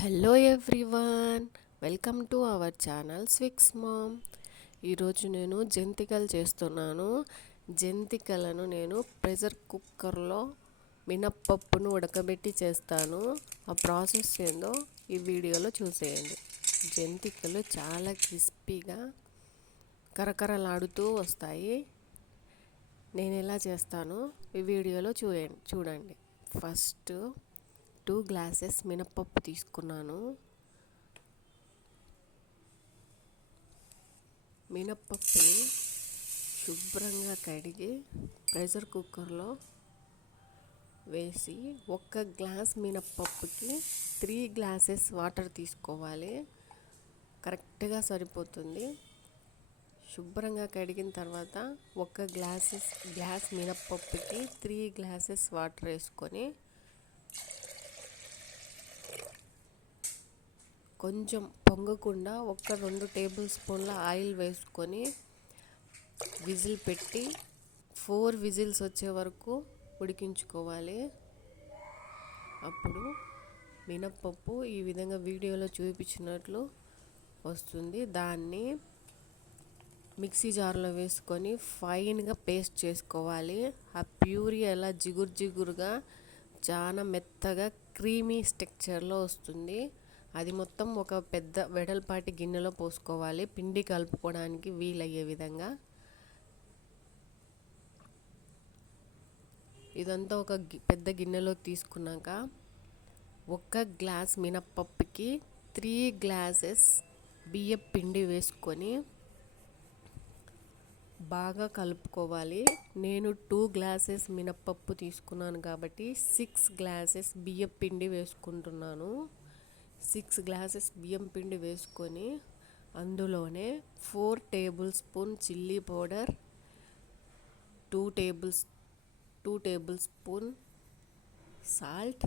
Hello everyone welcome to our channel Swix mom. ఈరోజు నేను జంతికలు చేస్తున్నాను. జంతికలను నేను ప్రెషర్ కుక్కర్లో మినప్పప్పును ఉడకబెట్టి చేస్తాను. ఆ ప్రాసెస్ ఏందో ఈ వీడియోలో చూసేయండి. జంతికలు చాలా క్రిస్పీగా కరకరలాడుతూ వస్తాయి. నేను ఎలా చేస్తానో ఈ వీడియోలో చూడండి చూడండి. ఫస్ట్ టూ గ్లాసెస్ మినప్పప్పు తీసుకున్నాను. మినప్పప్పుని శుభ్రంగా కడిగి ప్రెషర్ కుక్కర్లో వేసి ఒక్క గ్లాస్ మినప్పప్పుకి త్రీ గ్లాసెస్ వాటర్ తీసుకోవాలి. కరెక్ట్గా సరిపోతుంది. శుభ్రంగా కడిగిన తర్వాత ఒక గ్లాసెస్ గ్లాస్ మినప్పప్పుకి త్రీ గ్లాసెస్ వాటర్ వేసుకొని కొంచెం పొంగకుండా ఒక రెండు టేబుల్ స్పూన్ల ఆయిల్ వేసుకొని విజిల్ పెట్టి ఫోర్ విజిల్స్ వచ్చే వరకు ఉడికించుకోవాలి. అప్పుడు మినప్పప్పు ఈ విధంగా వీడియోలో చూపించినట్లు వస్తుంది. దాన్ని మిక్సీ జార్లో వేసుకొని ఫైన్గా పేస్ట్ చేసుకోవాలి. ఆ ప్యూరీ ఎలా జిగురు జిగురుగా చాలా మెత్తగా క్రీమీ స్ట్రక్చర్లో వస్తుంది. అది మొత్తం ఒక పెద్ద వెడల్పాటి గిన్నెలో పోసుకోవాలి. పిండి కలుపుకోవడానికి వీలయ్యే విధంగా. ఇదంతా ఒక పెద్ద గిన్నెలో తీసుకున్నాక ఒక గ్లాస్ మినప్పప్పుకి త్రీ గ్లాసెస్ బియ్య పిండి వేసుకొని బాగా కలుపుకోవాలి. నేను టూ గ్లాసెస్ మినప్పప్పు తీసుకున్నాను కాబట్టి సిక్స్ గ్లాసెస్ బియ్య పిండి వేసుకుంటున్నాను. సిక్స్ గ్లాసెస్ బియ్యం పిండి వేసుకొని అందులోనే four tablespoon chilli powder two tables two tablespoon salt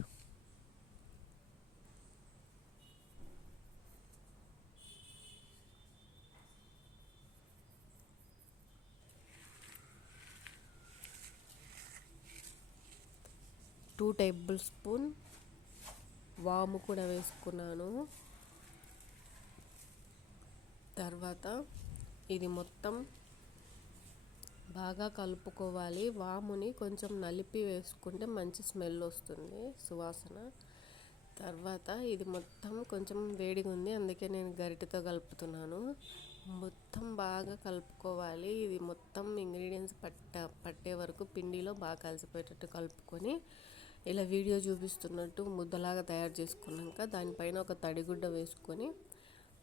two tablespoon వాము కూడా వేసుకున్నాను. తర్వాత ఇది మొత్తం బాగా కలుపుకోవాలి. వాముని కొంచెం నలిపి వేసుకుంటే మంచి స్మెల్ వస్తుంది సువాసన. తర్వాత ఇది మొత్తం కొంచెం వేడిగా ఉంది అందుకే నేను గరిటెతో కలుపుతున్నాను. మొత్తం బాగా కలుపుకోవాలి. ఇది మొత్తం ఇంగ్రీడియంట్స్ పట్ట పట్టే వరకు పిండిలో బాగా కలిసిపోయేటట్టు కలుపుకొని ఇలా వీడియో చూపిస్తున్నట్టు ముద్దలాగా తయారు చేసుకున్నాక దానిపైన ఒక తడిగుడ్డ వేసుకొని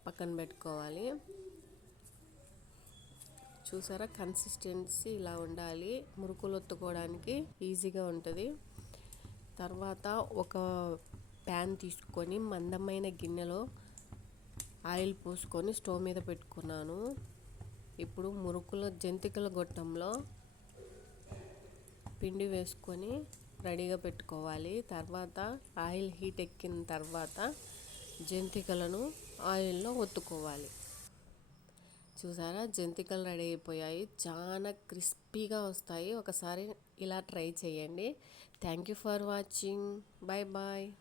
పక్కన పెట్టుకోవాలి. చూసారా? కన్సిస్టెన్సీ ఇలా ఉండాలి. మురుకులు ఒత్తుకోవడానికి ఈజీగా ఉంటుంది. తర్వాత ఒక ప్యాన్ తీసుకొని మందమైన గిన్నెలో ఆయిల్ పోసుకొని స్టవ్ మీద పెట్టుకున్నాను. ఇప్పుడు మురుకుల జంతికల గొట్టంలో పిండి వేసుకొని రెడీగా పెట్టుకోవాలి. తర్వాత ఆయిల్ హీట్ ఎక్కిన తర్వాత జంతికలను ఆయిల్లో ఒత్తుకోవాలి. చూసారా? జంతికలు రెడీ అయిపోయాయి. చాలా క్రిస్పీగా వస్తాయి. ఒకసారి ఇలా ట్రై చేయండి. Thank you for watching. Bye bye